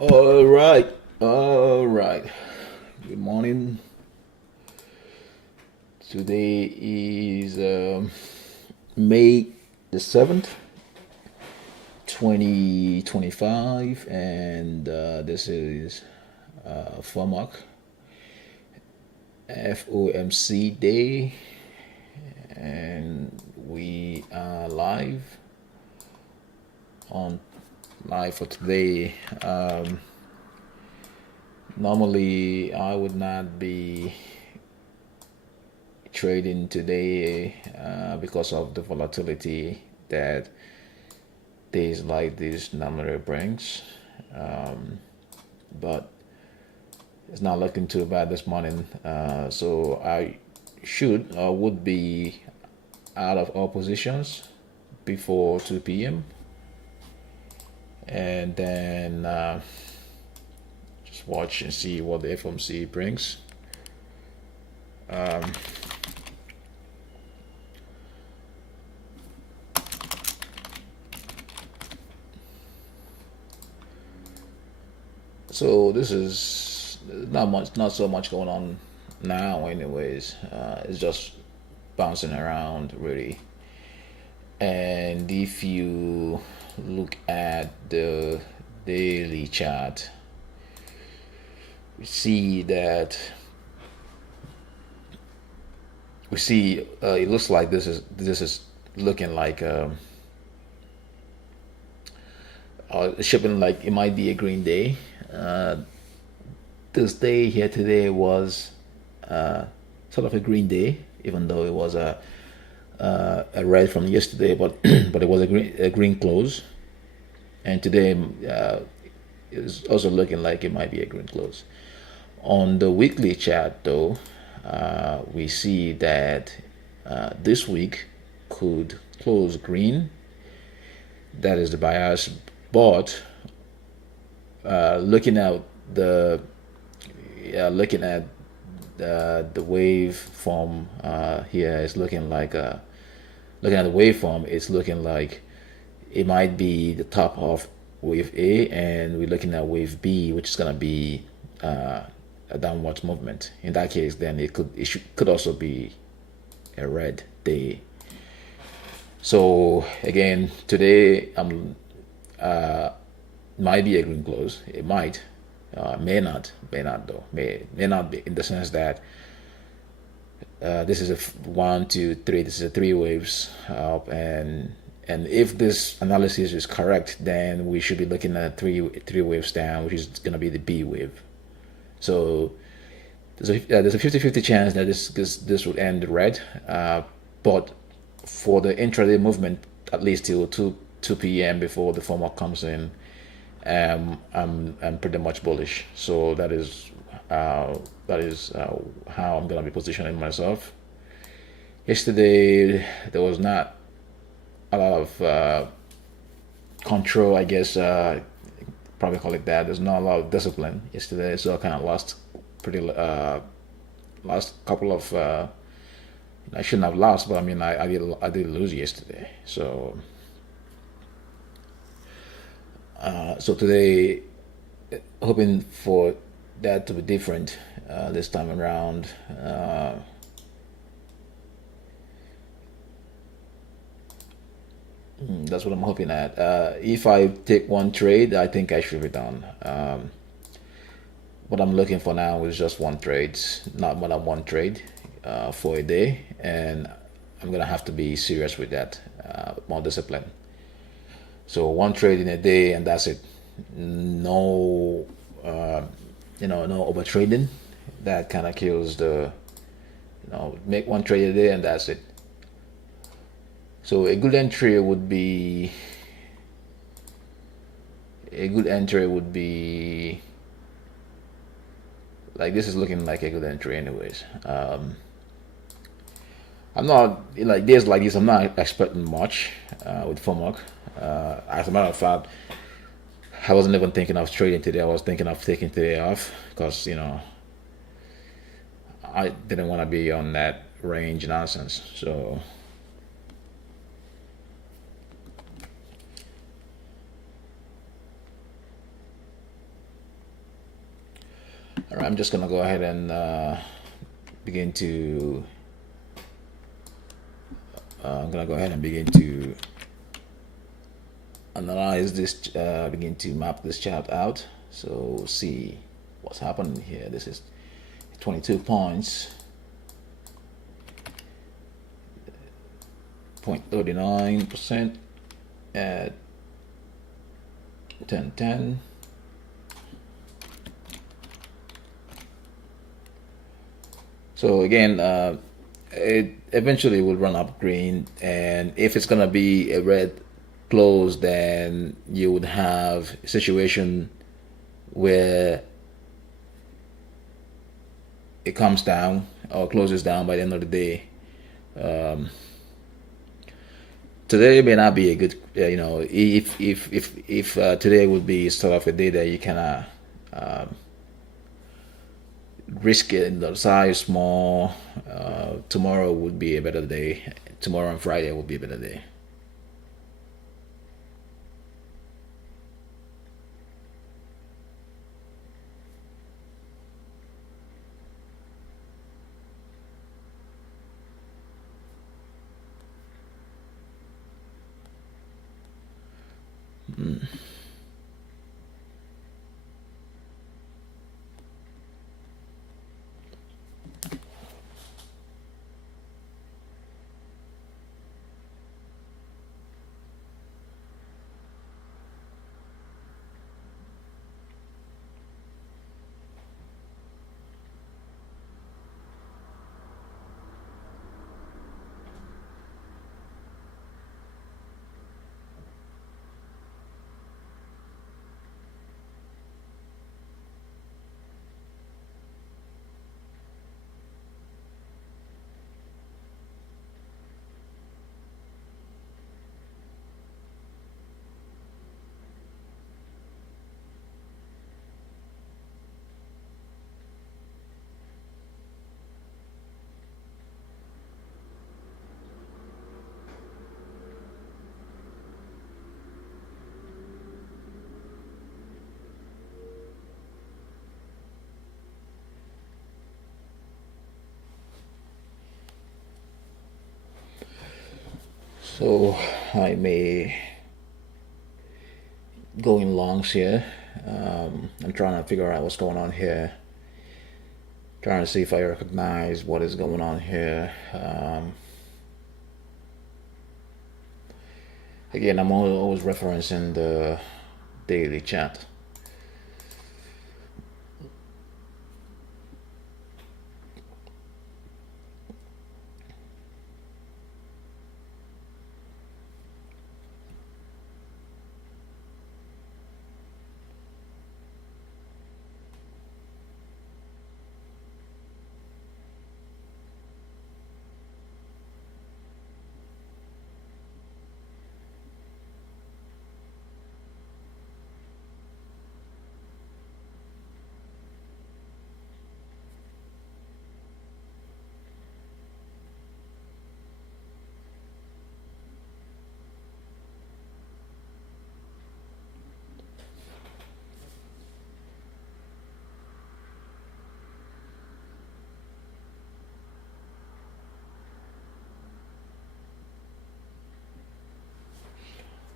All right. Good morning. Today is May the 7th, 2025, and this is FOMC day, and we are on live for today. Normally, I would not be trading today because of the volatility that days like this normally brings. But it's not looking too bad this morning. So I would be out of all positions before 2 p.m. And then just watch and see what the FOMC brings. So this is not so much going on now. Anyways, it's just bouncing around really. And if you look at the daily chart, we see it looks like this is looking like shipping like it might be a green day. This day here today was sort of a green day, even though it was a red from yesterday, but but it was a green close, and today it's also looking like it might be a green close. On the weekly chart, though, we see that this week could close green. That is the bias, but looking at the waveform here is looking like looking at the waveform, it's looking like it might be the top of wave A, and we're looking at wave B, which is gonna be a downward movement. In that case, then it could also be a red day. So again, today might be a green close. It might, may not though. May not be, in the sense that this is a 1, 2, 3. This is a three waves up, and if this analysis is correct, then we should be looking at three waves down, which is going to be the B wave. So there's a 50-50 chance that this would end red, but for the intraday movement, at least till 2 p.m. before the former comes in, I'm pretty much bullish. So that is how I'm gonna be positioning myself. Yesterday there was not a lot of control, I guess. Probably call it that. There's not a lot of discipline yesterday, so I kind of lost last couple of. I shouldn't have lost, but I mean I did lose yesterday. So today, hoping for that to be different this time around. That's what I'm hoping at. If I take one trade, I think I should be done. What I'm looking for now is just one trade, not more than one trade for a day, and I'm gonna have to be serious with that, more discipline. So one trade in a day, and that's it. No, no over trading. That kind of kills the, make one trade a day, and that's it. So a good entry would be like, this is looking like a good entry anyways. I'm not, like days like this, I'm not expecting much with FOMC. As a matter of fact, I wasn't even thinking of trading today. I was thinking of taking today off because I didn't want to be on that range nonsense. So All right, I'm just gonna go ahead and begin to. I'm gonna go ahead and begin to analyze this. Begin to map this chart out. So see what's happening here. This is 22 points. 0.39% at 1010. So again, it eventually will run up green, and if it's gonna be a red close, then you would have a situation where it comes down or closes down by the end of the day. Today may not be a good, if today would be sort of a day that you cannot risk it in the size small. Tomorrow would be a better day. Tomorrow and Friday would be a better day. So I may go in longs here. I'm trying to figure out what's going on here. Trying to see if I recognize what is going on here. Again, I'm always referencing the daily chart.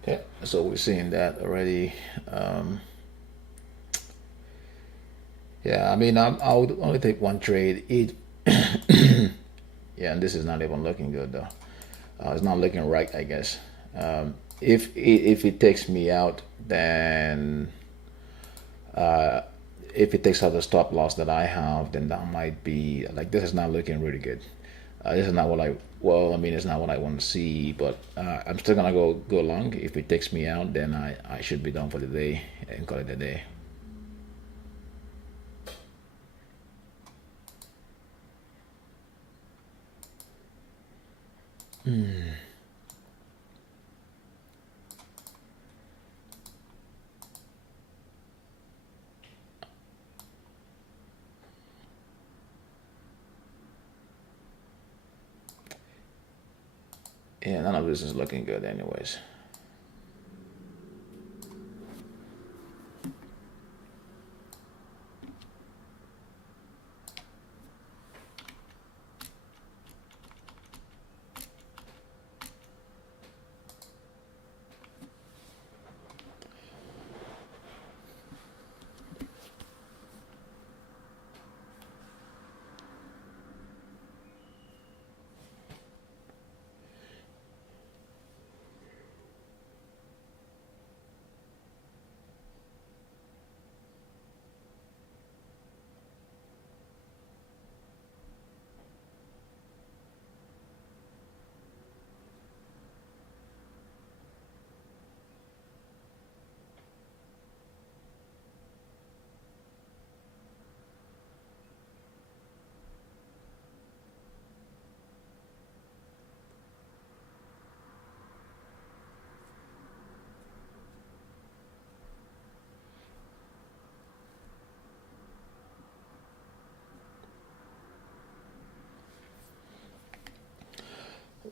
Okay, so we're seeing that already. Yeah, I mean, I would only take one trade. Yeah, and this is not even looking good though. It's not looking right, I guess. If it takes me out, then if it takes out the stop loss that I have, then that might be like, this is not looking really good. This is not what I mean, it's not what I want to see, but I'm still gonna go long. If it takes me out, then I should be done for the day and call it a day. Yeah, none of this is looking good anyways.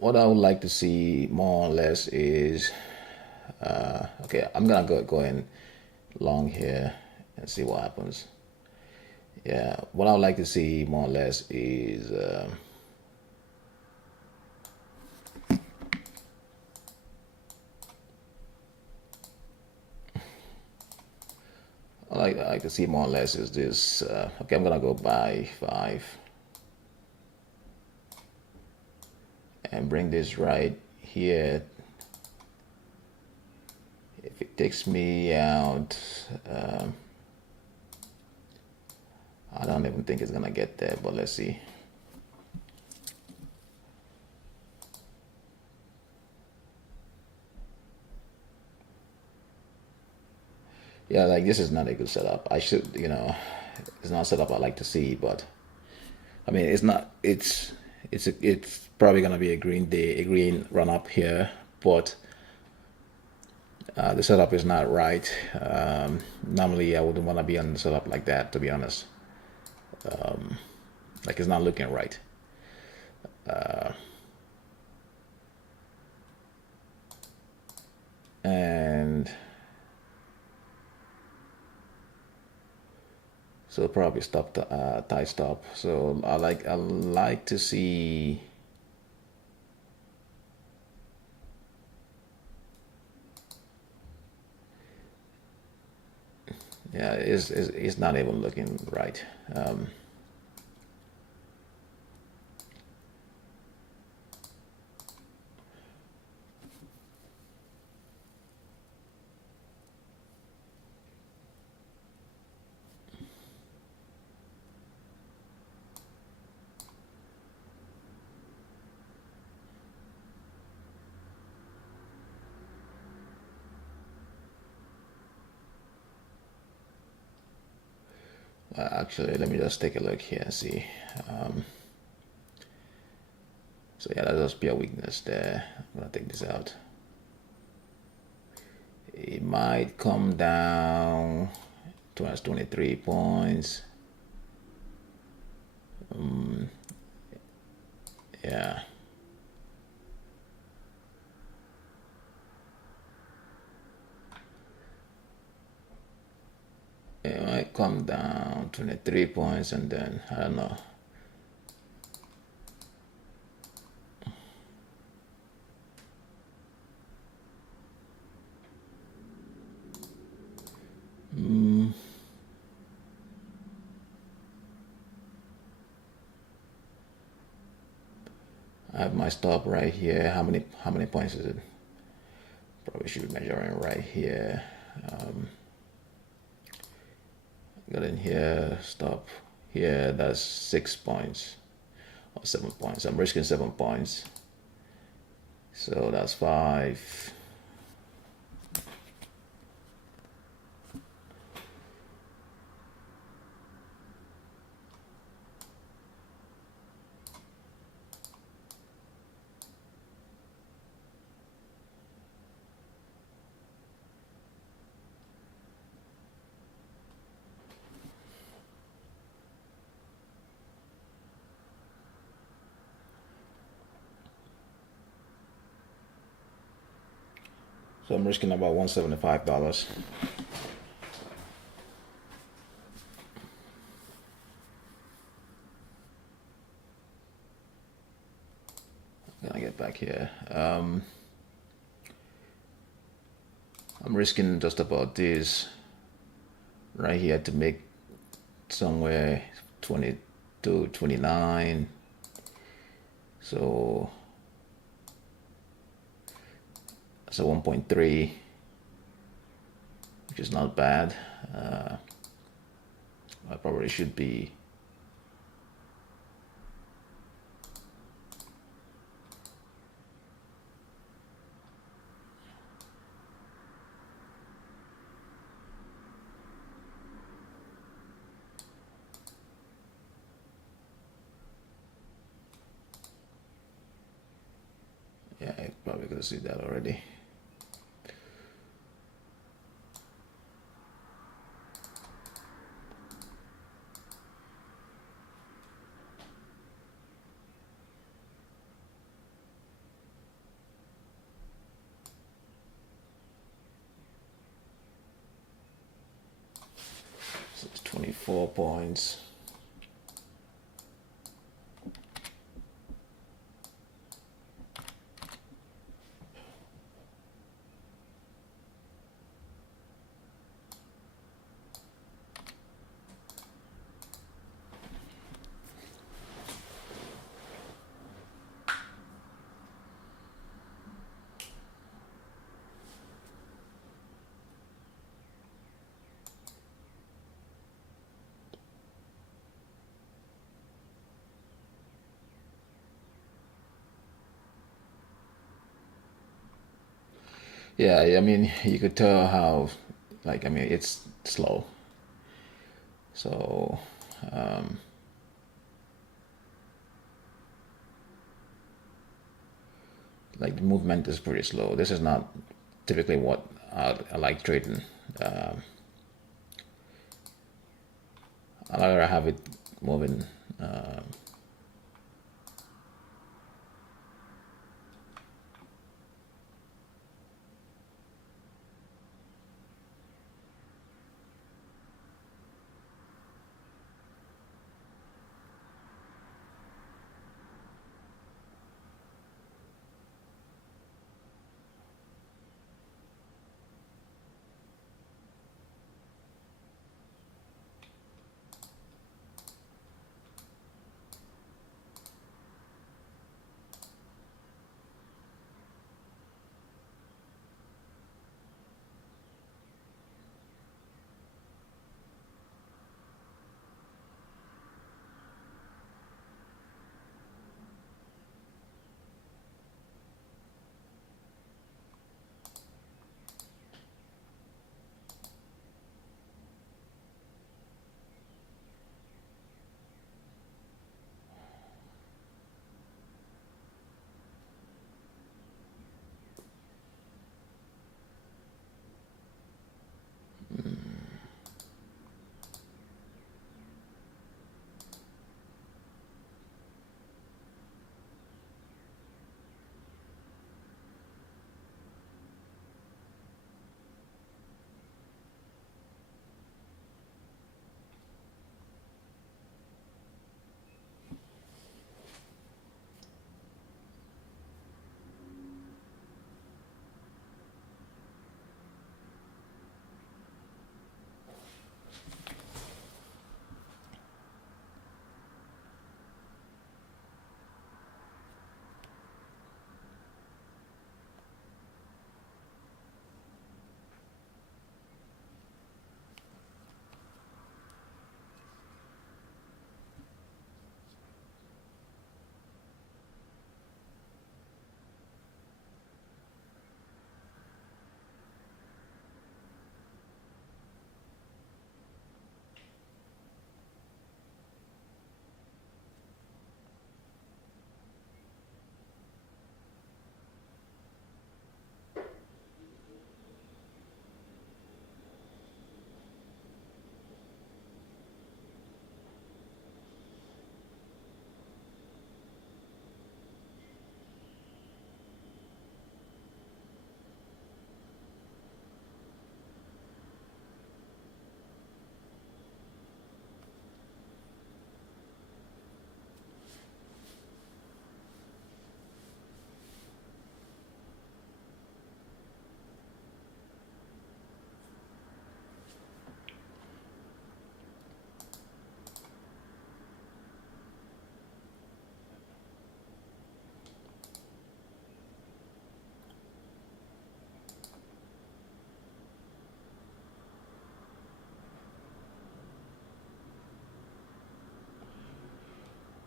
what I would like to see more or less is, okay, I'm gonna go in long here and see what happens. Yeah, what I would like to see more or less is I like to see more or less is this. Okay, I'm gonna go buy 5 and bring this right here. If it takes me out, I don't even think it's gonna get there, but let's see. Yeah, like this is not a good setup. I should, it's not a setup I like to see, but I mean, it's not. It's probably gonna be a green day, a green run up here, but the setup is not right. Normally, I wouldn't want to be on the setup like that, to be honest. Like it's not looking right. And so probably stop the tie stop. So I like to see. Yeah, it's not even looking right. Actually, let me just take a look here and see. So yeah, that must be a weakness there. I'm gonna take this out. It might come down to 23 points. Yeah. It might come down 23 points and then, I don't know. I have my stop right here. How many points is it? Probably should be measuring right here. Got in here, stop here. That's 6 points or 7 points. I'm risking 7 points. So that's 5. So I'm risking about $175. I'm gonna get back here. I'm risking just about this right here to make somewhere 22, 29. So that's a 1.3, which is not bad. I probably should be. Yeah, I probably could see that already. 24 points. Yeah, I mean, you could tell how, like, I mean, it's slow. So, like, the movement is pretty slow. This is not typically what I like trading. I rather have it moving.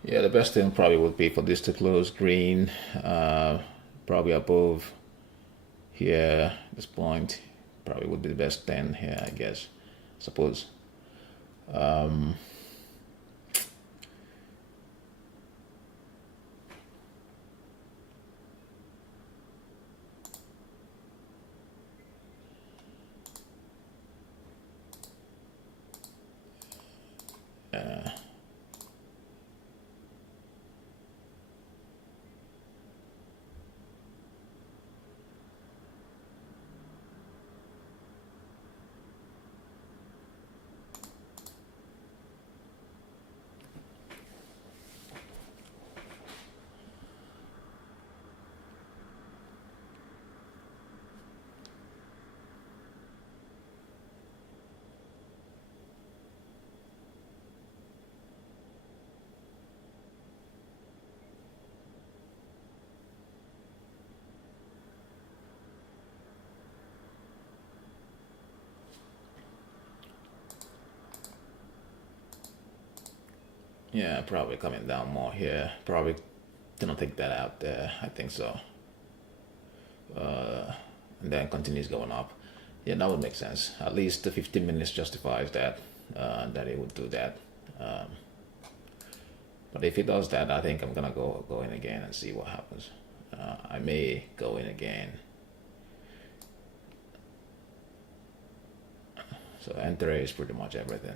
Yeah, the best thing probably would be for this to close green, probably above here, this point. Probably would be the best thing here, I guess, suppose. Yeah, probably coming down more here. Probably gonna take that out there. I think so. And then continues going up. Yeah, that would make sense. At least the 15 minutes justifies that that it would do that. But if it does that, I think I'm gonna go in again and see what happens. I may go in again. So enter is pretty much everything.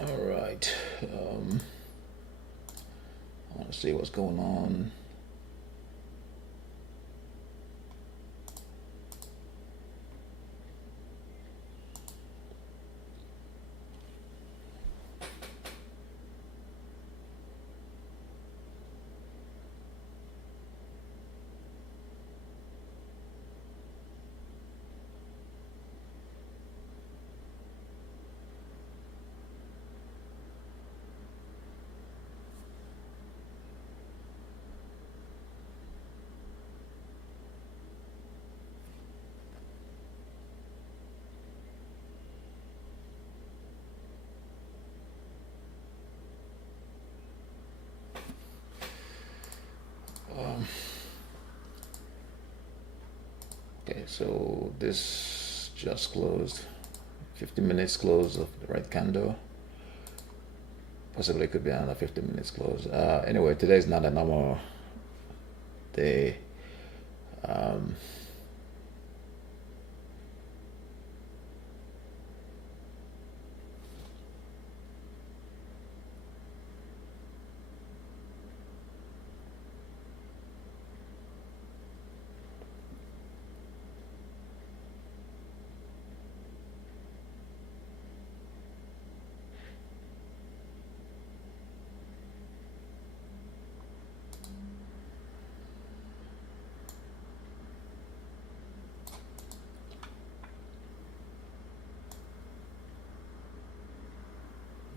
All right. I want to see what's going on. Okay, so this just closed. 50 minutes close of the right candle. Possibly could be another 50 minutes close. Anyway, today is not a normal day.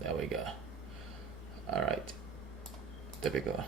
There we go. All right. Typical.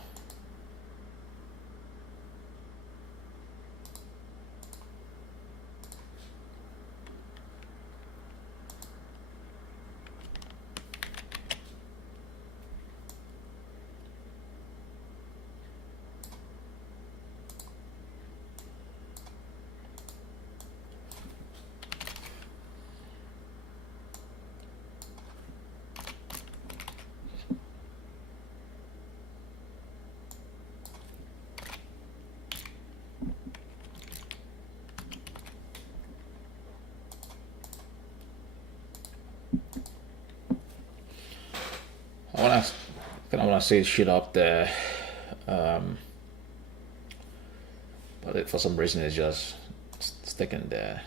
I wanna see it shoot up there, but for some reason it's just sticking there.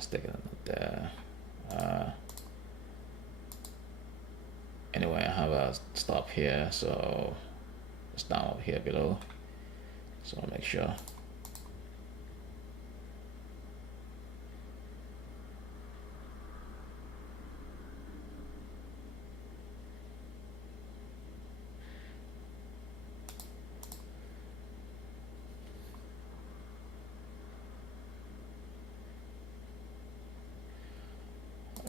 Anyway, I have a stop here, so it's down here below. So I'll make sure.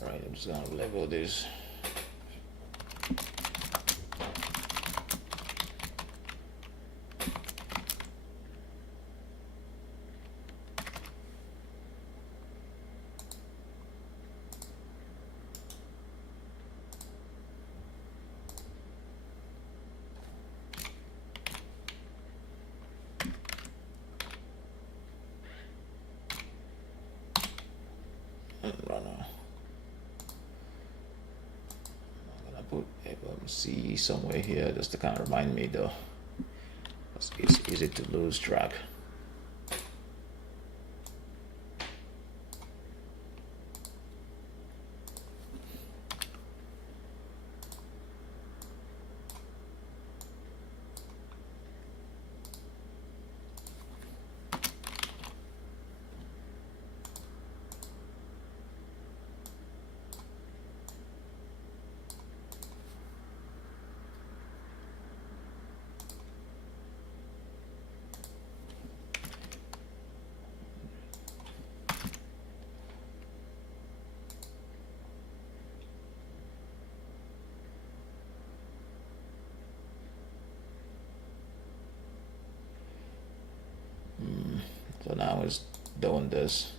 Alright, I'm just gonna level this. Put FOMC somewhere here just to kind of remind me though. It's easy to lose track. So now it's doing this.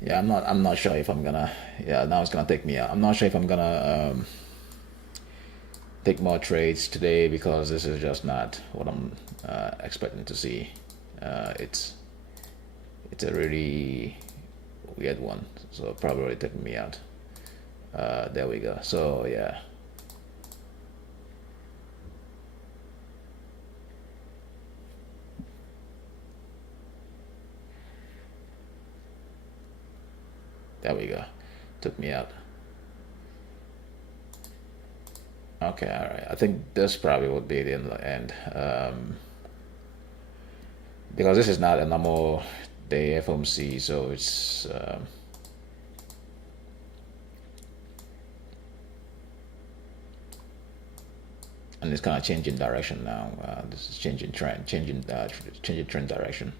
Yeah, I'm not sure if I'm gonna. Yeah, now it's gonna take me out. I'm not sure if I'm gonna take more trades today because this is just not what I'm expecting to see. It's a really weird one, so probably taking me out. There we go. So yeah. There we go. Took me out. Okay, all right. I think this probably would be the end. Because this is not a normal day FOMC, so it's and it's kind of changing direction now. This is changing trend direction.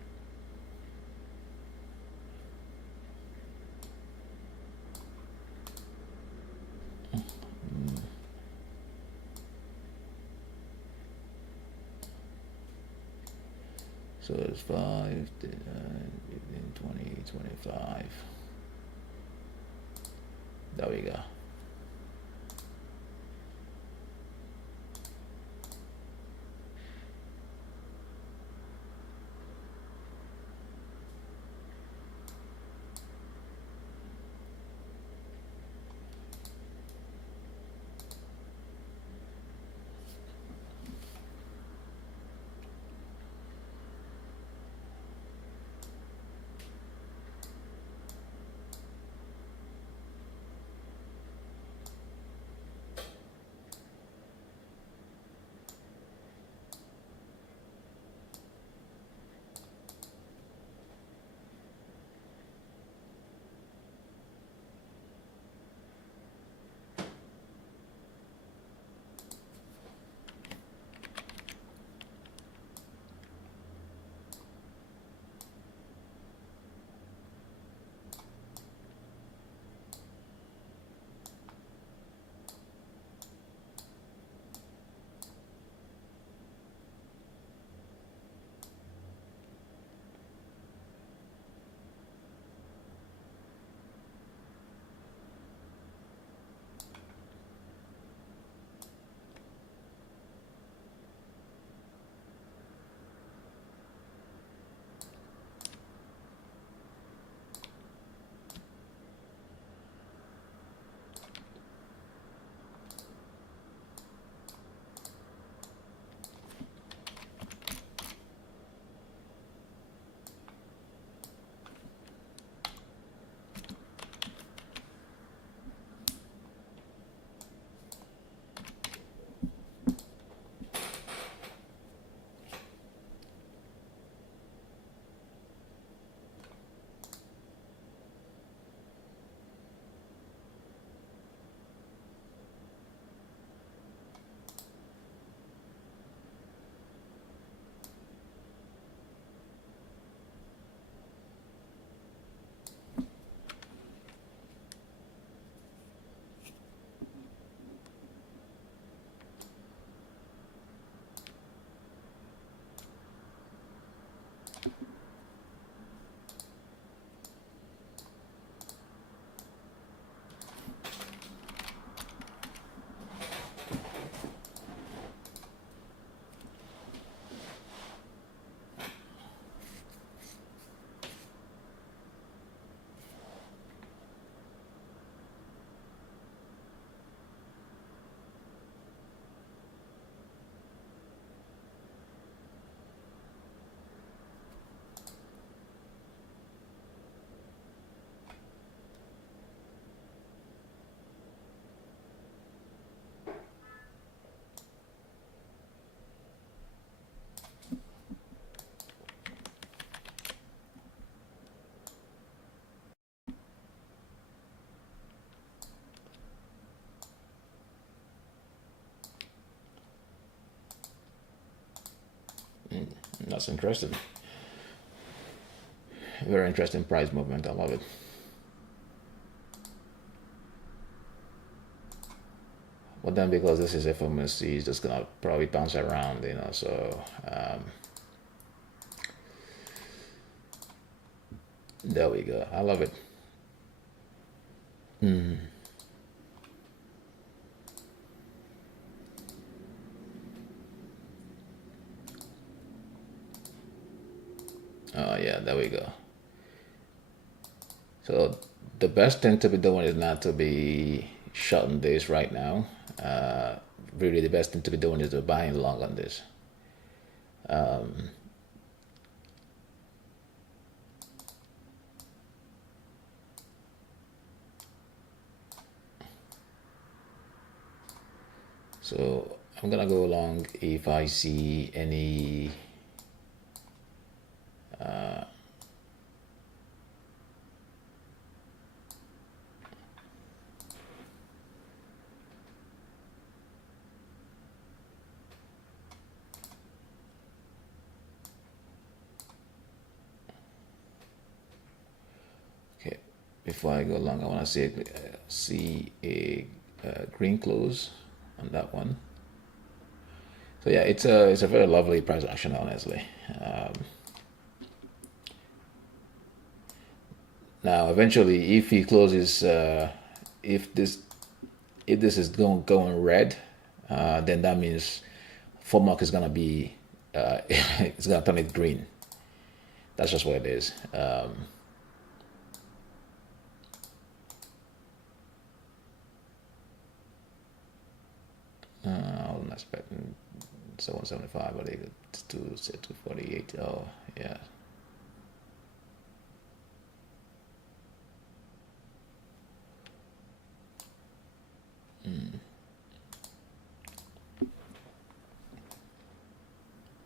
So it's 5, 15, 20, 25. There we go. That's interesting. Very interesting price movement. I love it. But then because this is FOMC, it's just gonna probably bounce around, So there we go. I love it. Oh yeah, there we go. So the best thing to be doing is not to be shorting this right now. Really, the best thing to be doing is to buying long on this. So I'm gonna go along if I see any okay. Before I go along, I want to see a green close on that one. So yeah, it's a very lovely price action, honestly. Now, eventually, if he closes, if this is going red, then that means FOMC is gonna be it's gonna turn it green. That's just what it is. I wasn't expecting 175, but it's to say 248. Oh yeah.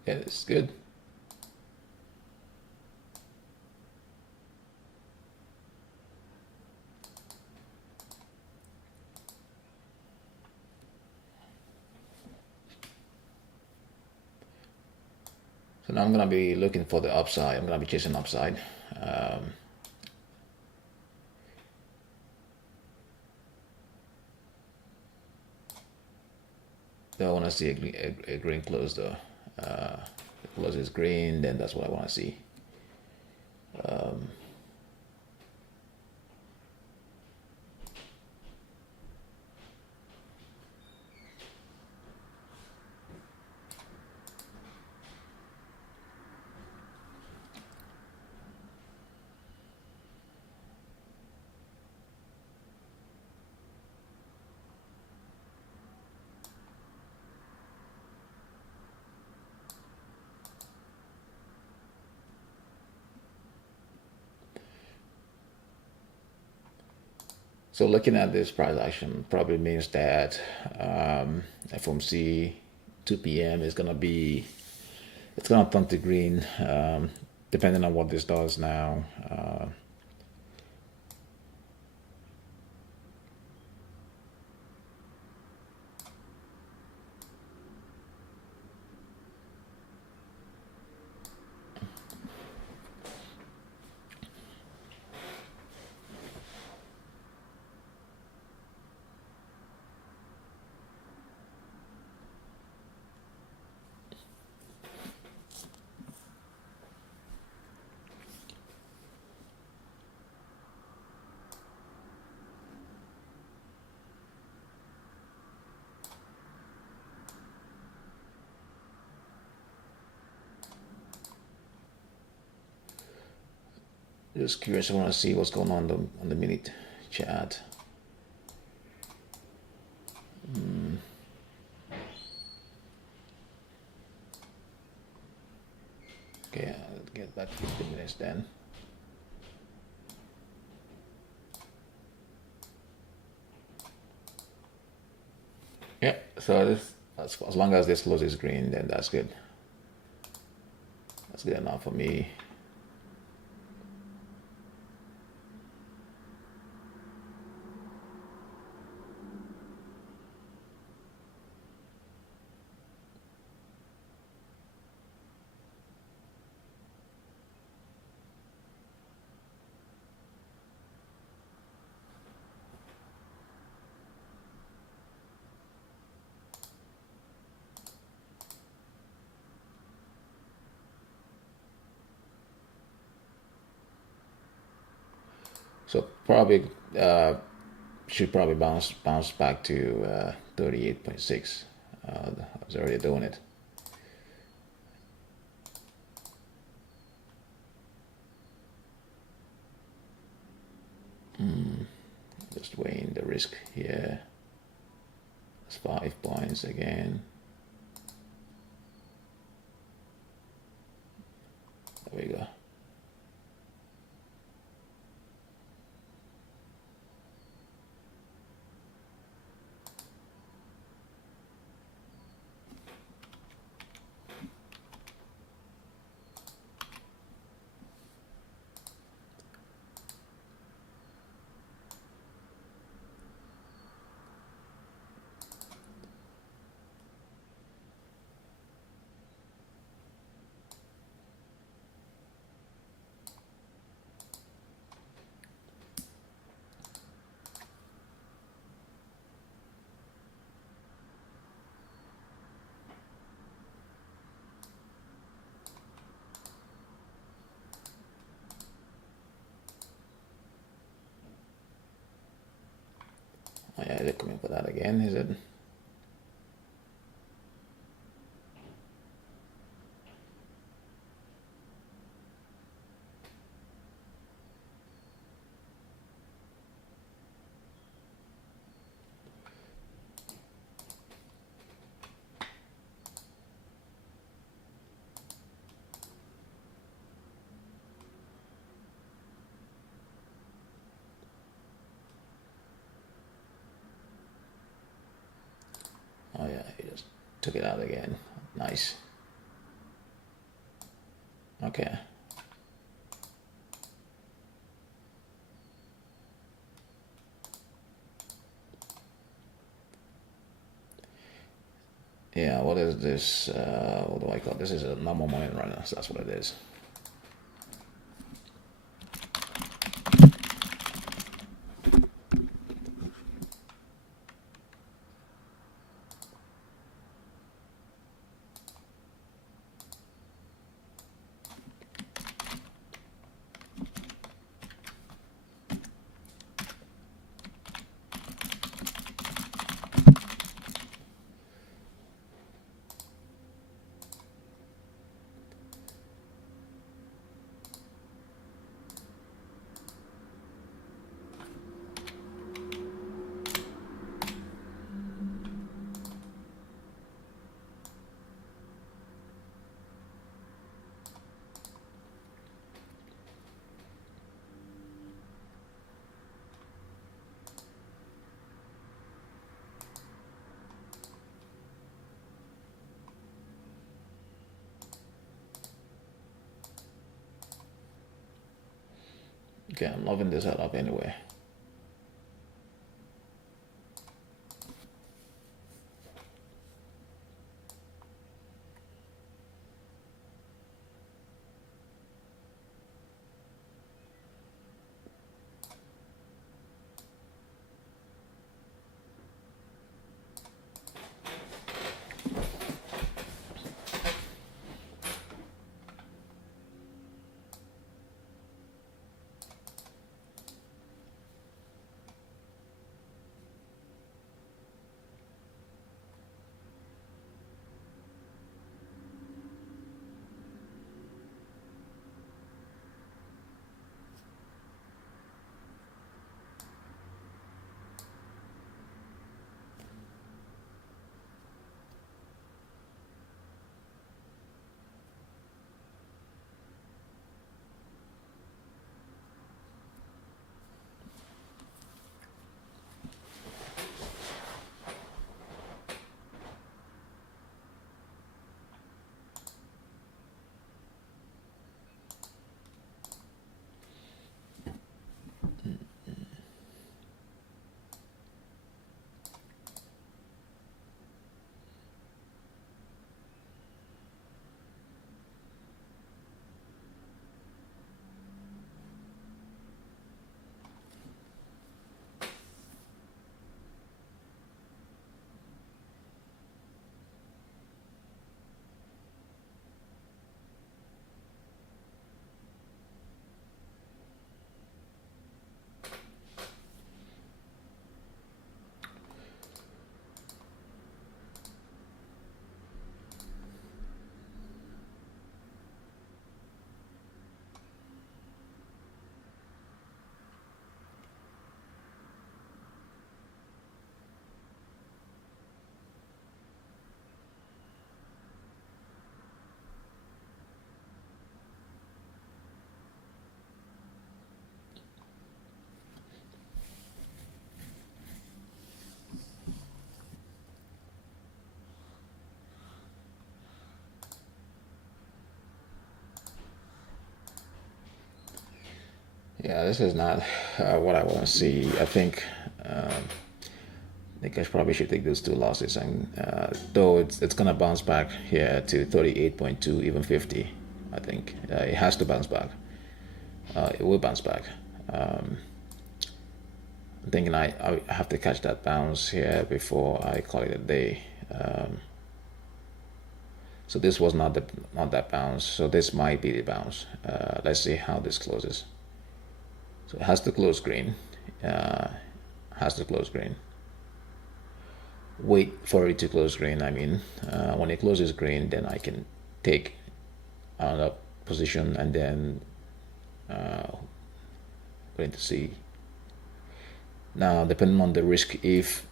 Yeah, it's good. So now I'm gonna be looking for the upside. I'm gonna be chasing upside. Though I want to see a green close though. The close is green, then that's what I want to see. So looking at this price action probably means that FOMC 2 p.m. is gonna be, it's gonna turn to green, depending on what this does now. Just curious, I want to see what's going on the minute chart. Okay, I'll get back 15 minutes then. Yeah, so this, as long as this close is green, then that's good. That's good enough for me. So probably should probably bounce back to 38.6. I was already doing it. Just weighing the risk here. That's 5 points again. There we go. Oh yeah, they're coming for that again, is it? Oh yeah, he just took it out again. Nice. Okay. Yeah, what is this? What do I call it? This is a normal morning runner, so that's what it is. Okay, I'm loving this setup anyway. Yeah, this is not what I want to see. I think I probably should take those two losses, and though it's gonna bounce back here to 38.2, even 50. I think it has to bounce back. It will bounce back. I'm thinking I have to catch that bounce here before I call it a day. So this was not that bounce. So this might be the bounce. Let's see how this closes. So it has to close green. Has to close green. Wait for it to close green. I mean, when it closes green, then I can take another position and then going to see. Now, depending on the risk, if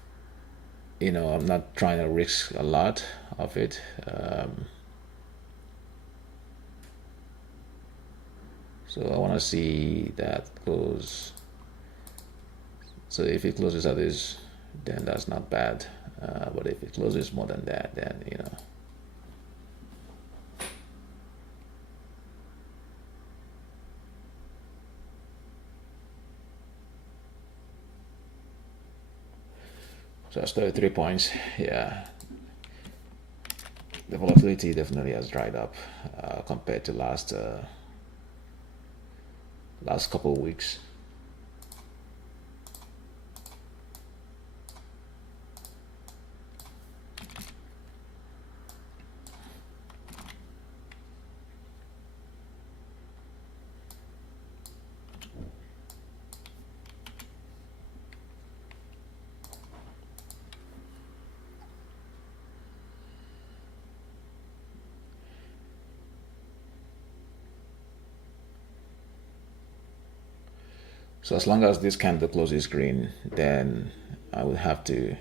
I'm not trying to risk a lot of it. So I want to see that close. So if it closes at this, then that's not bad. But if it closes more than that, then So that's 33 points. Yeah. The volatility definitely has dried up compared to last couple of weeks. So as long as this candle closes green, then I would have to,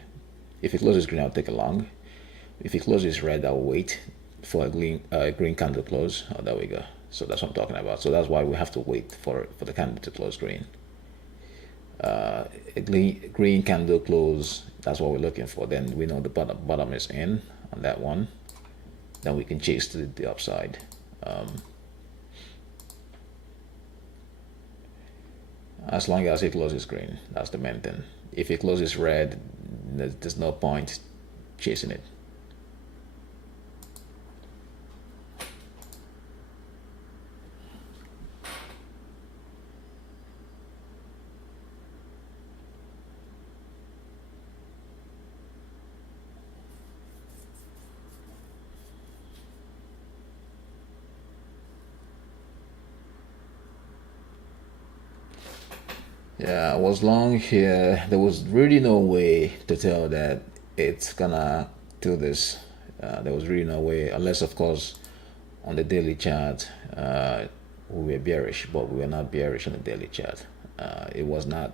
if it closes green, I'll take a long. If it closes red, I'll wait for a green candle close. Oh, there we go. So that's what I'm talking about. So that's why we have to wait for the candle to close green. A green candle close, that's what we're looking for. Then we know the bottom is in on that one. Then we can chase to the upside. As long as it closes green, that's the main thing. If it closes red, there's no point chasing it. Yeah, I was long here. There was really no way to tell that it's gonna do this. There was really no way, unless of course on the daily chart we were bearish, but we were not bearish on the daily chart. It was not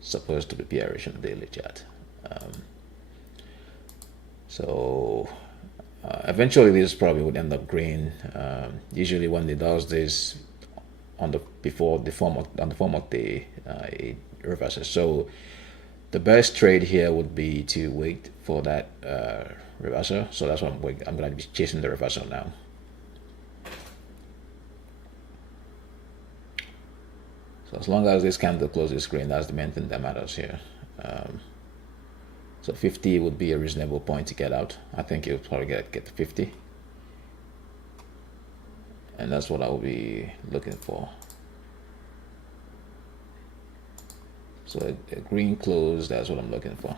supposed to be bearish on the daily chart. So eventually this probably would end up green. Usually when it does this on the form of the it reverses. So the best trade here would be to wait for that reversal. So that's what I'm going to be chasing the reversal now. So as long as this candle closes green, that's the main thing that matters here. So 50 would be a reasonable point to get out. I think you'll probably get to 50. And that's what I will be looking for. So a green close, that's what I'm looking for.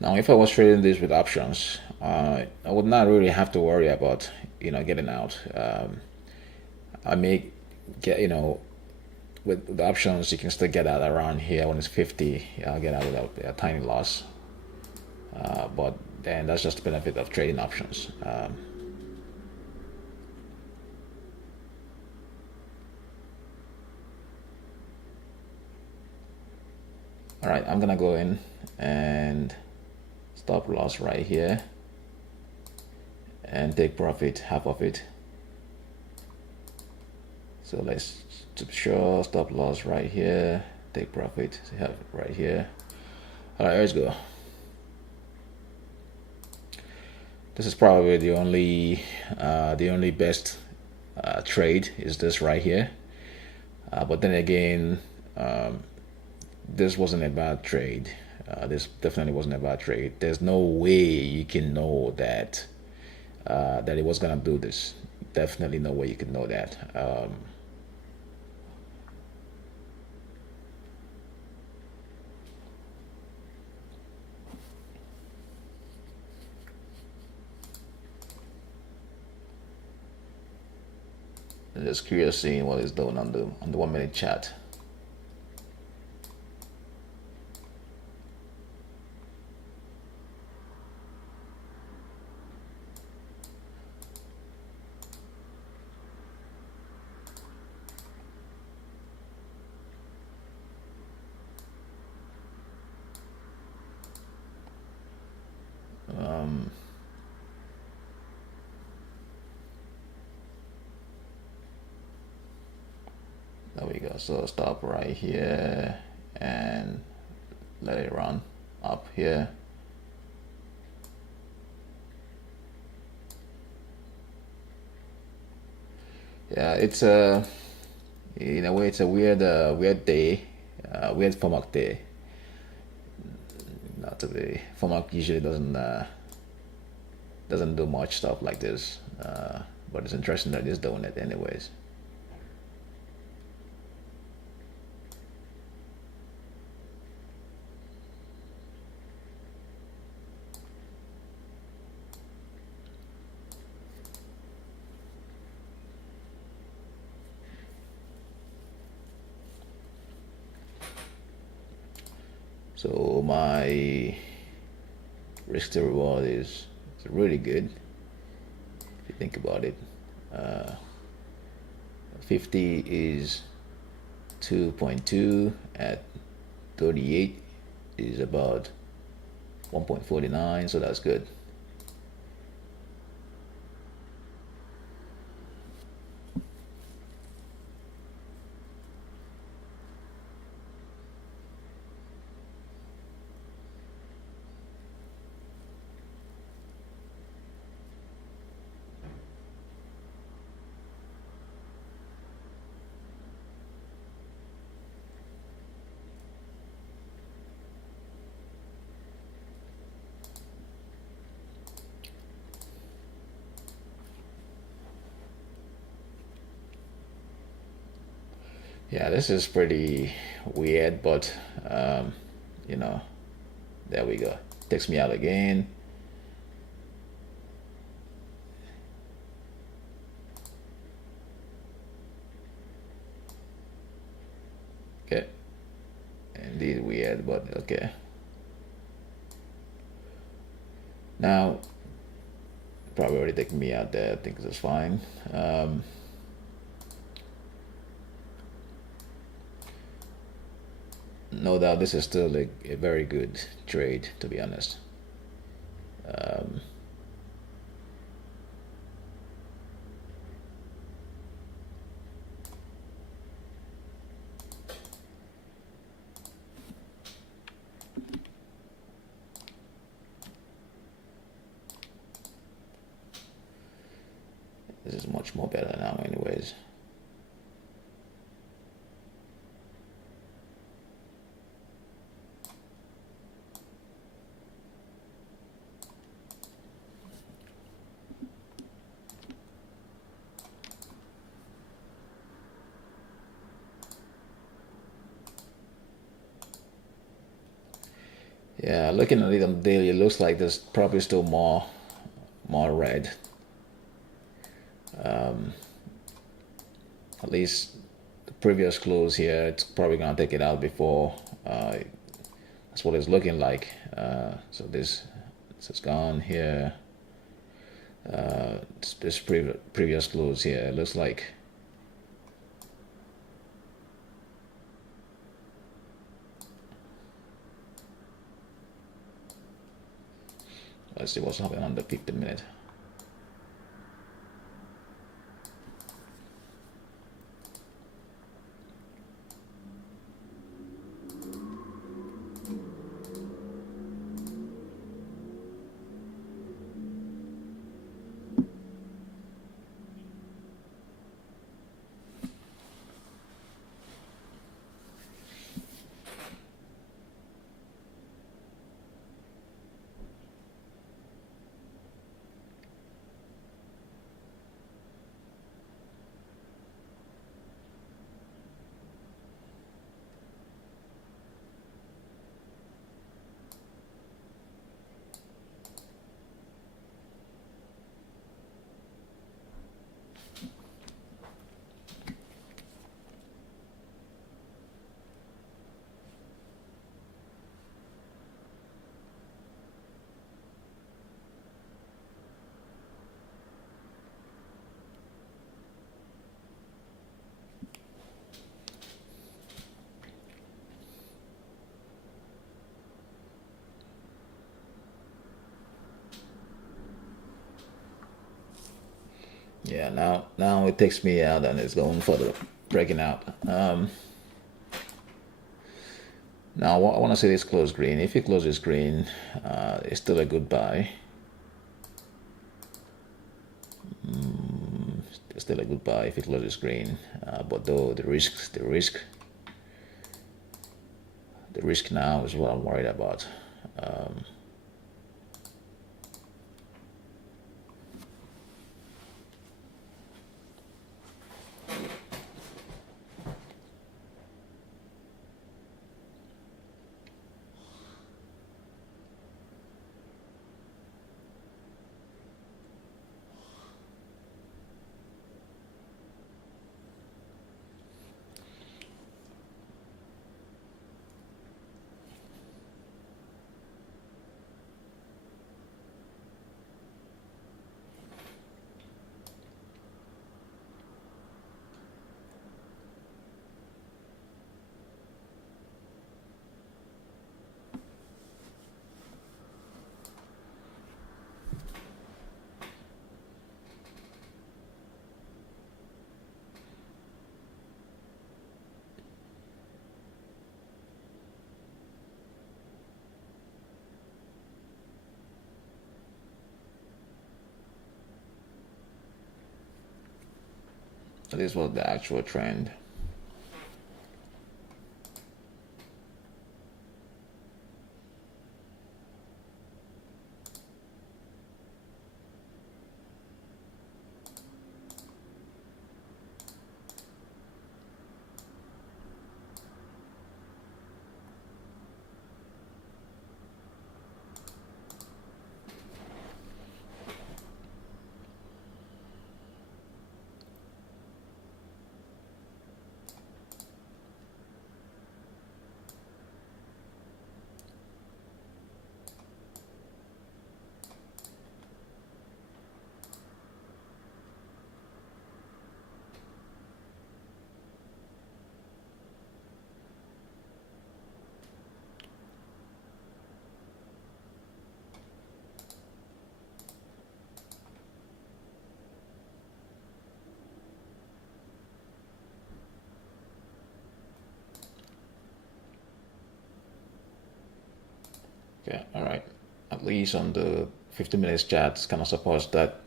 Now, if I was trading this with options, I would not really have to worry about getting out. I may get with the options you can still get out around here when it's 50. I'll get out without a tiny loss. But then that's just the benefit of trading options. All right, I'm gonna go in and stop loss right here and take profit, half of it. So let's show stop loss right here, take profit, have it right here. All right, let's go. This is probably the only best trade is this right here. But then again, this wasn't a bad trade. This definitely wasn't a bad trade. There's no way you can know that that it was gonna do this. Definitely no way you can know that. I'm just curious seeing what it's doing on the 1 minute chart. There we go. So stop right here and let it run up here. Yeah, it's in a way it's a weird day, weird FOMC day. Not to be FOMC usually doesn't do much stuff like this, but it's interesting that it's doing it anyways. So my risk to reward is really good if you think about it. 50 is 2.2 at 38 is about 1.49, so that's good. Yeah, this is pretty weird, but you know, there we go. Takes me out again. Okay, indeed weird, but okay. Now, probably already taking me out there. I think this is fine. No doubt this is still a very good trade, to be honest. This is much more better now anyways. Yeah, looking at it on daily, it looks like there's probably still more red. At least the previous close here, it's probably gonna take it out before. That's what it's looking like. So this is gone here. This previous close here, it looks like. Let's see what's happening on the 15-minute. Yeah, now it takes me out and it's going further, breaking out. Now I want to see this close green. If it closes green, it's still a good buy. It's still a good buy if it closes green, but though the risk now is what I'm worried about. This was the actual trend. Okay, all right. At least on the 15 minutes chart, kind of supports that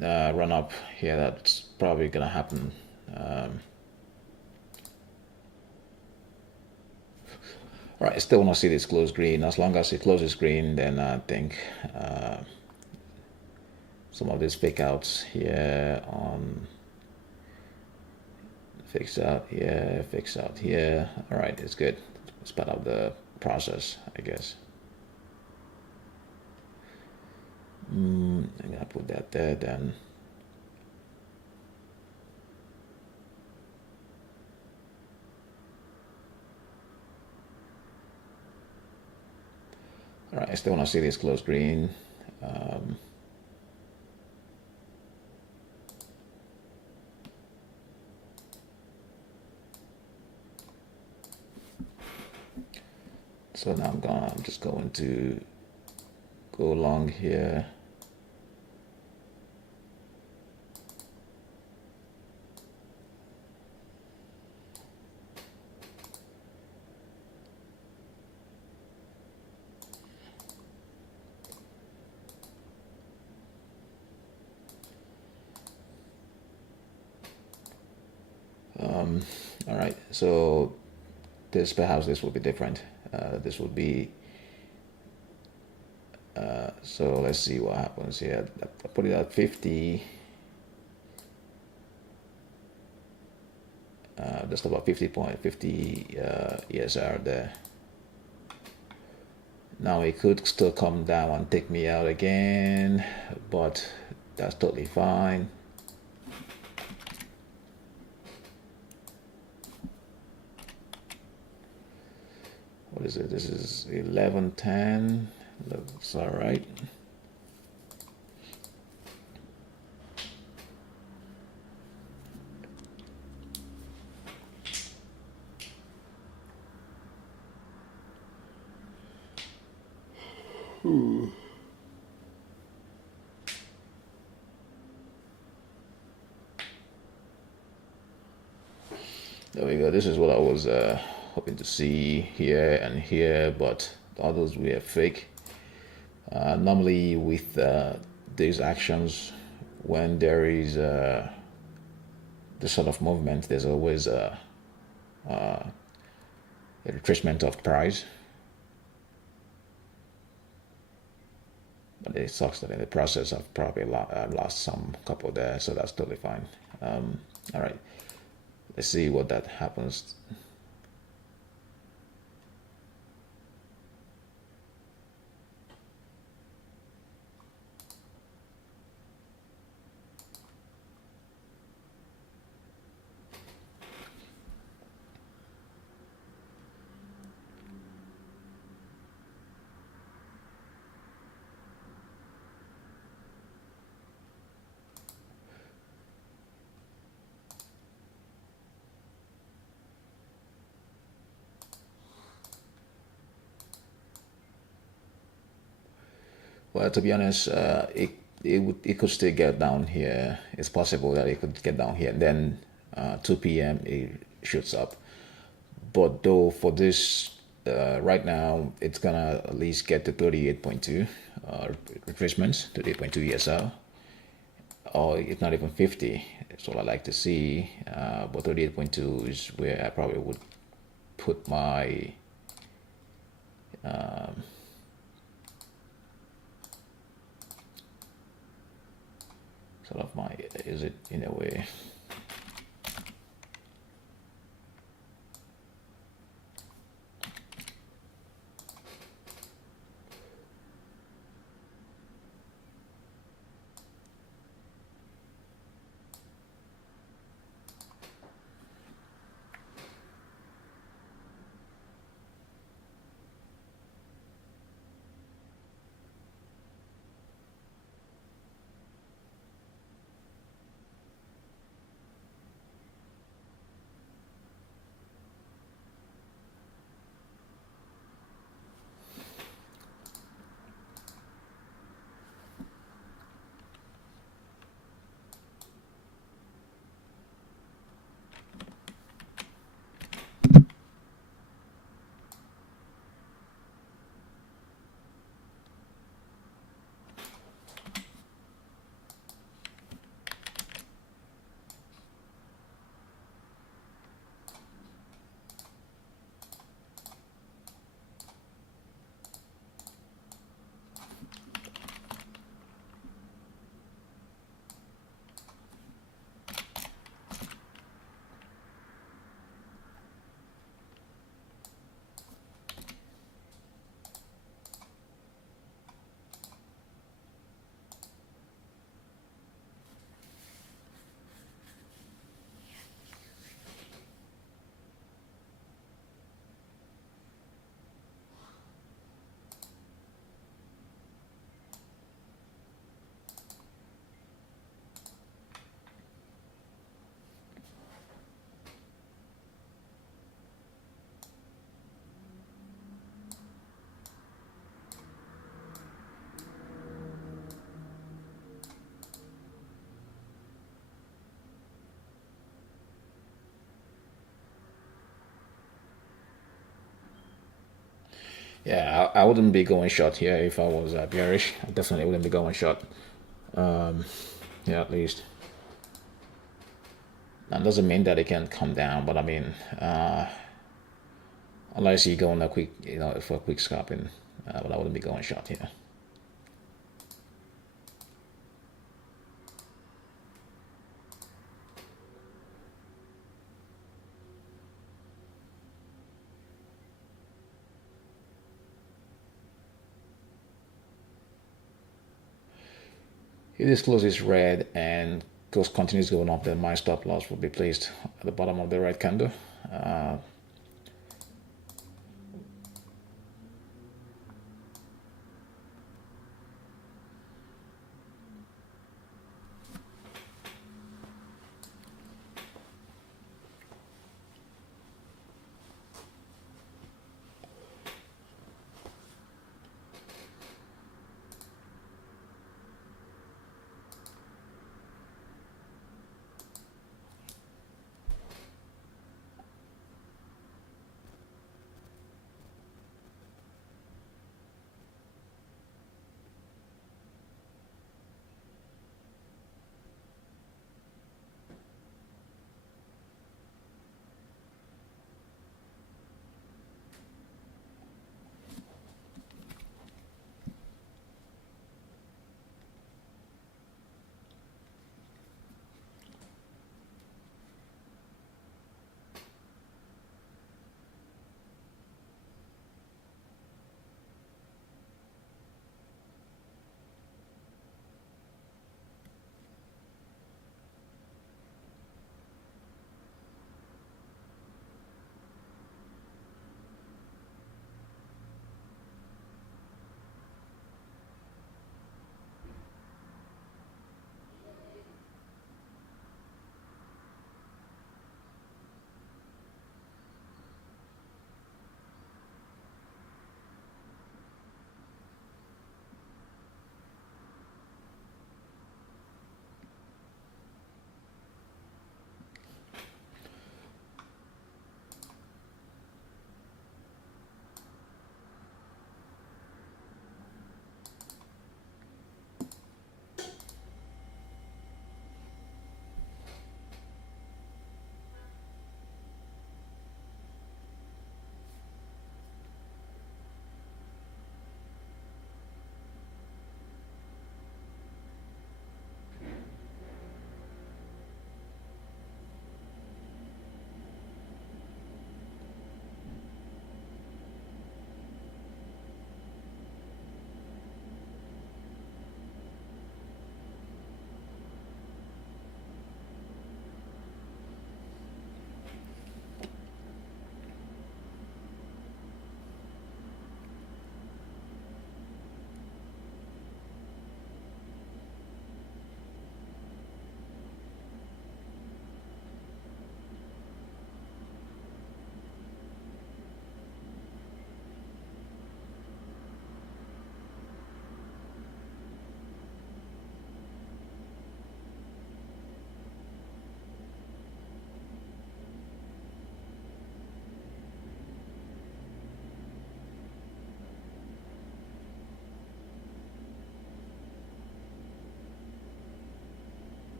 run up here. That's probably gonna happen. All right, I still want to see this close green. As long as it closes green, then I think some of these fake outs here on fix out here, fix out here. All right, it's good. It's part of the process, I guess. I'm gonna put that there then. All right, I still want to see this close green. So now I'm just going to go long here. All right, so perhaps this will be different. This will be, so let's see what happens here. I put it at 50, just about 50 ESR there. Now it could still come down and take me out again, but that's totally fine. What is it? This is 1110. Looks all right. There we go. This is what I was hoping to see here and here, but all those were fake. Normally with these actions, when there is this sort of movement, there's always a retracement of price. But it sucks that in the process I've probably lost some couple there, so that's totally fine. All right, let's see what that happens. Well, to be honest, it could still get down here. It's possible that it could get down here, and then 2 p.m. it shoots up. But though for this right now, it's gonna at least get to 38.2 retracements, 38.2 ESR, or if not even 50. That's what I like to see. But 38.2 is where I probably would put my sort of my, is it in a way. Yeah, I wouldn't be going short here if I was bearish. I definitely wouldn't be going short. Yeah, at least. That doesn't mean that it can come down, but I mean, unless you go on a quick, for a quick scalping, but I wouldn't be going short here. If this closes red and continues going up, then my stop loss will be placed at the bottom of the red candle.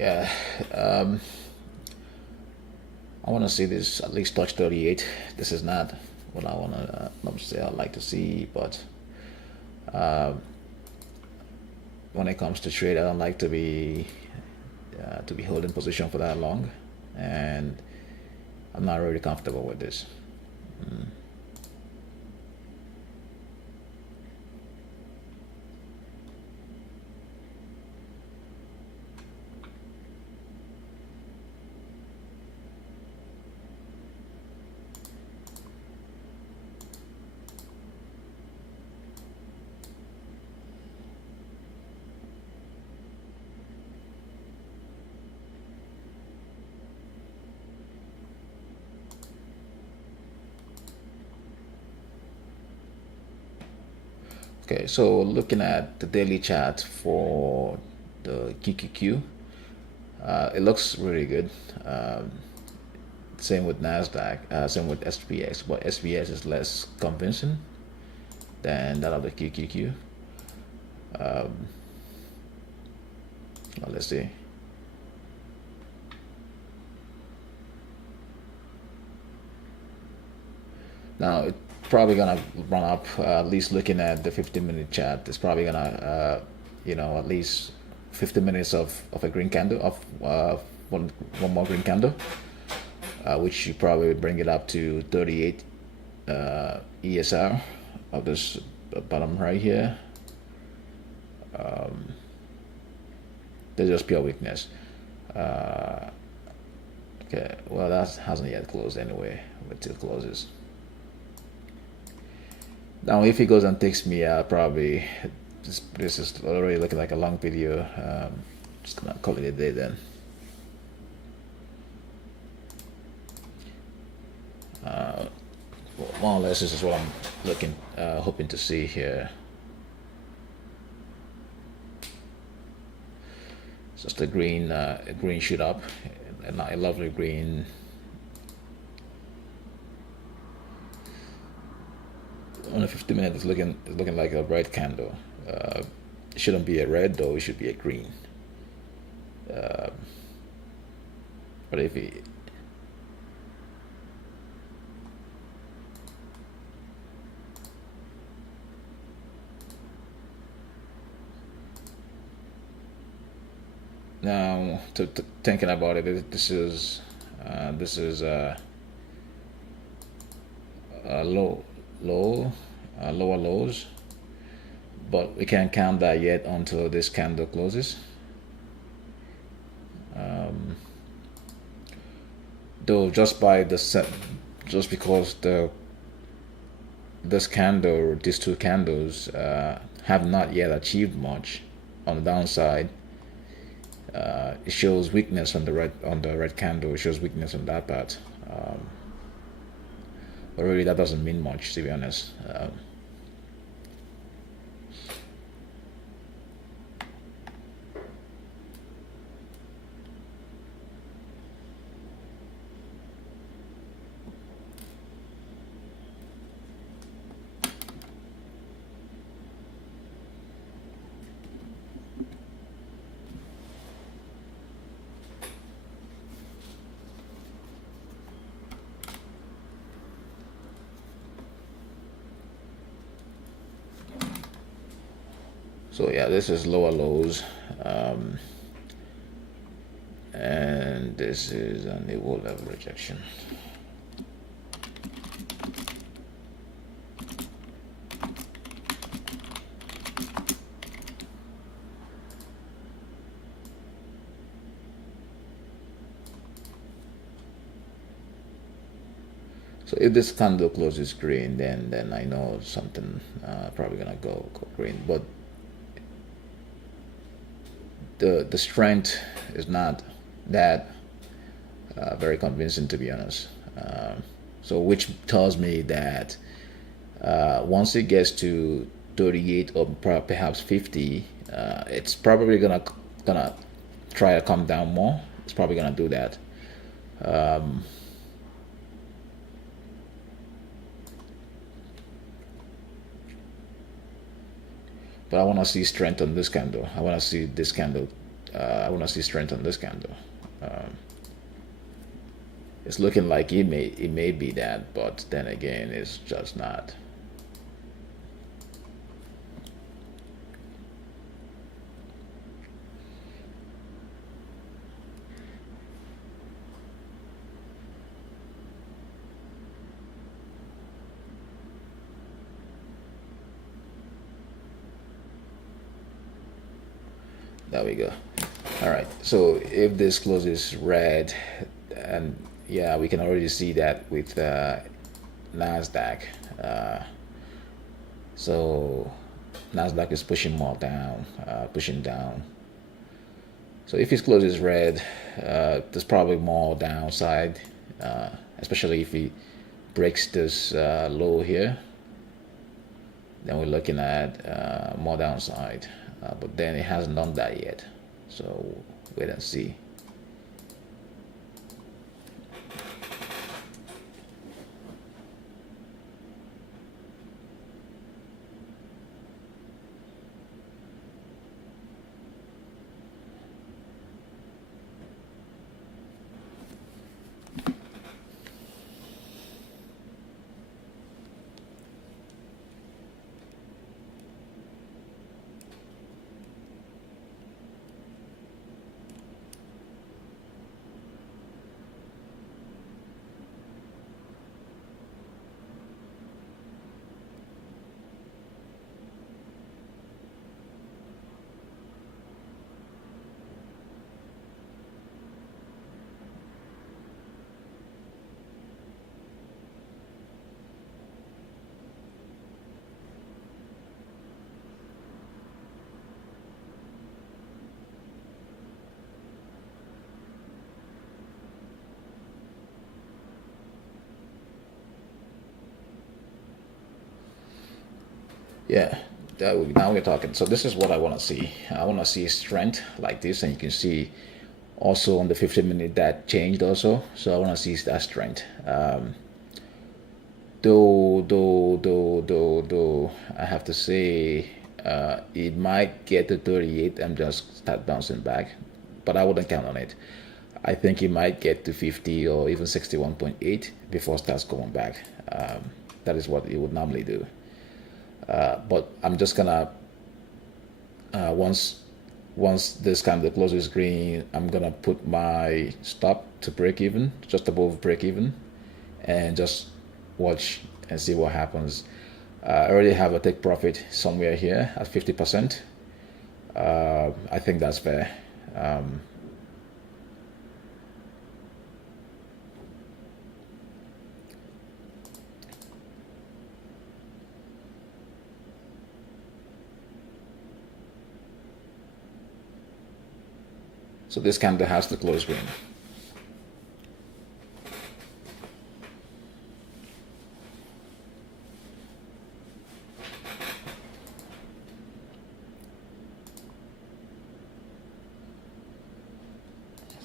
Yeah, um, I want to see this at least touch 38. This is not what I want to, say I'd like to see, but when it comes to trade, I don't like to be holding position for that long, and I'm not really comfortable with this. Okay, so looking at the daily chart for the QQQ, it looks really good. Same with Nasdaq, same with SPX, but SPX is less convincing than that of the QQQ. Well, let's see. Now it's probably gonna run up. At least looking at the 15-minute chart, it's probably gonna, at least 15 minutes of a green candle, of one more green candle, which you probably bring it up to 38 ESR of this bottom right here. There's just pure weakness. Okay, well, that hasn't yet closed anyway, until it closes. Now, if he goes and takes me out, probably this is already looking like a long video. Just gonna call it a day then. More or less, this is what I'm hoping to see here. It's just a green shoot up, a lovely green. On a 50 minute, it's looking like a red candle. It shouldn't be a red though; it should be a green. But if it, now, thinking about it, this is lower lows, but we can't count that yet until this candle closes. Though just because this candle, these two candles, have not yet achieved much on the downside, it shows weakness on the red candle. It shows weakness on that part. But really, that doesn't mean much, to be honest. So yeah, this is lower lows, and this is a new level rejection. So if this candle closes green, then I know something probably gonna go green, but the strength is not that very convincing, to be honest. So which tells me that once it gets to 38 or perhaps 50, it's probably gonna try to come down more. It's probably gonna do that. But I want to see strength on this candle. I want to see this candle I want to see strength on this candle. It's looking like it may be that, but then again, it's just not. There we go. All right, so if this closes red, and yeah, we can already see that with Nasdaq. So Nasdaq is pushing more down, pushing down. So if it closes red, there's probably more downside, especially if it breaks this low here. Then we're looking at more downside, but then it hasn't done that yet. So wait and see. Yeah, now we're talking. So this is what I want to see. I want to see strength like this, and you can see also on the 15-minute that changed also. So I want to see that strength. Though, I have to say it might get to 38 and just start bouncing back, but I wouldn't count on it. I think it might get to 50 or even 61.8 before it starts going back. That is what it would normally do. But I'm just gonna once this candle closes green, I'm gonna put my stop to break even, just above break even, and just watch and see what happens. I already have a take profit somewhere here at 50%. I think that's fair. So this candle has to close green.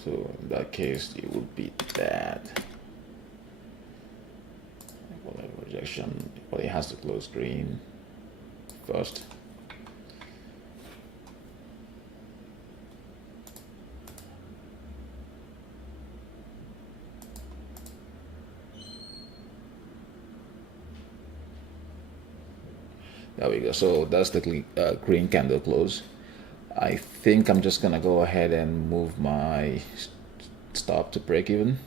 So in that case, it would be that. Rejection, but it has to close green first. There we go. So that's the green candle close. I think I'm just gonna go ahead and move my stop to break even.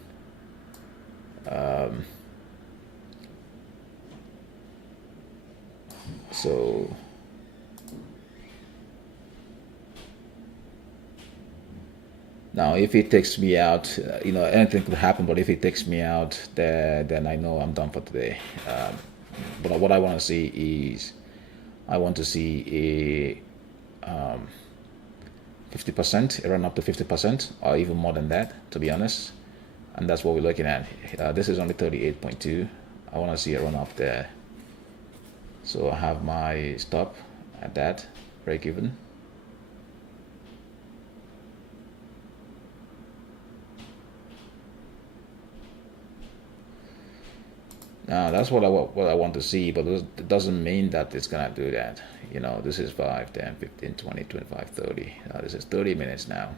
So now if it takes me out, anything could happen, but if it takes me out, then I know I'm done for today. But what I want to see is, I want to see a 50%, a run up to 50%, or even more than that, to be honest. And that's what we're looking at. This is only 38.2. I want to see a run up there. So I have my stop at that, break even. Now that's what I want to see, but it doesn't mean that it's gonna do that. You know, this is 5, 10, 15, 20, 25, 30. This is 30 minutes now.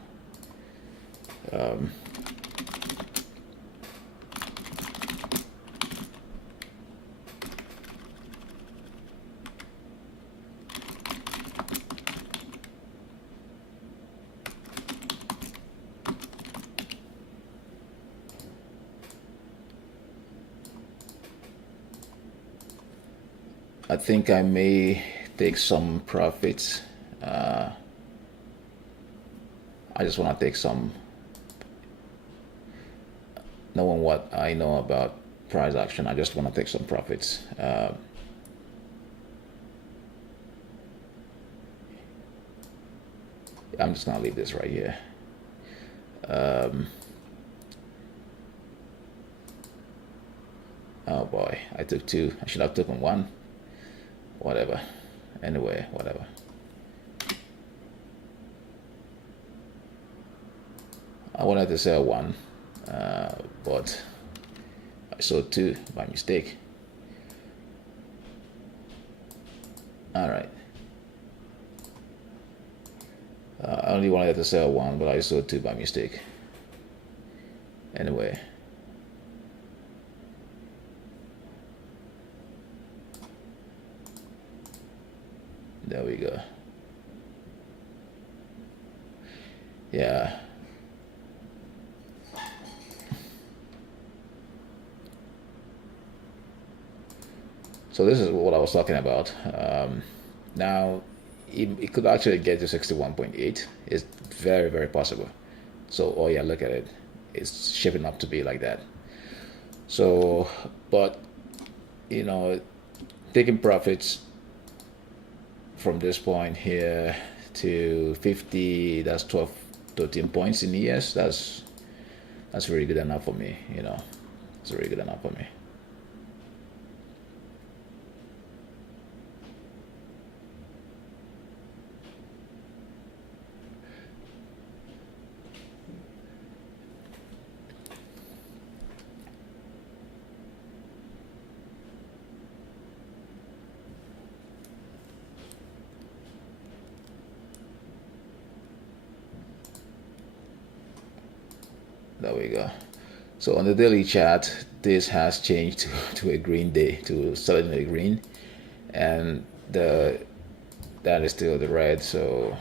I think I may take some profits. I just want to take some, knowing what I know about price action, I just want to take some profits. I'm just gonna leave this right here. Oh boy, I took 2. I should have taken 1. Whatever. Anyway, whatever. I wanted to sell 1, but I sold 2 by mistake. All right. I only wanted to sell 1, but I sold 2 by mistake. Anyway. There we go. Yeah. So this is what I was talking about. Now, it could actually get to 61.8. It's very, very possible. So, oh yeah, look at it. It's shaping up to be like that. So, but, you know, taking profits from this point here to 50, that's 12, 13 points in ES. That's really good enough for me, you know. It's really good enough for me. There we go. So on the daily chart, this has changed to a green day, to selling a green, and that is still the red. So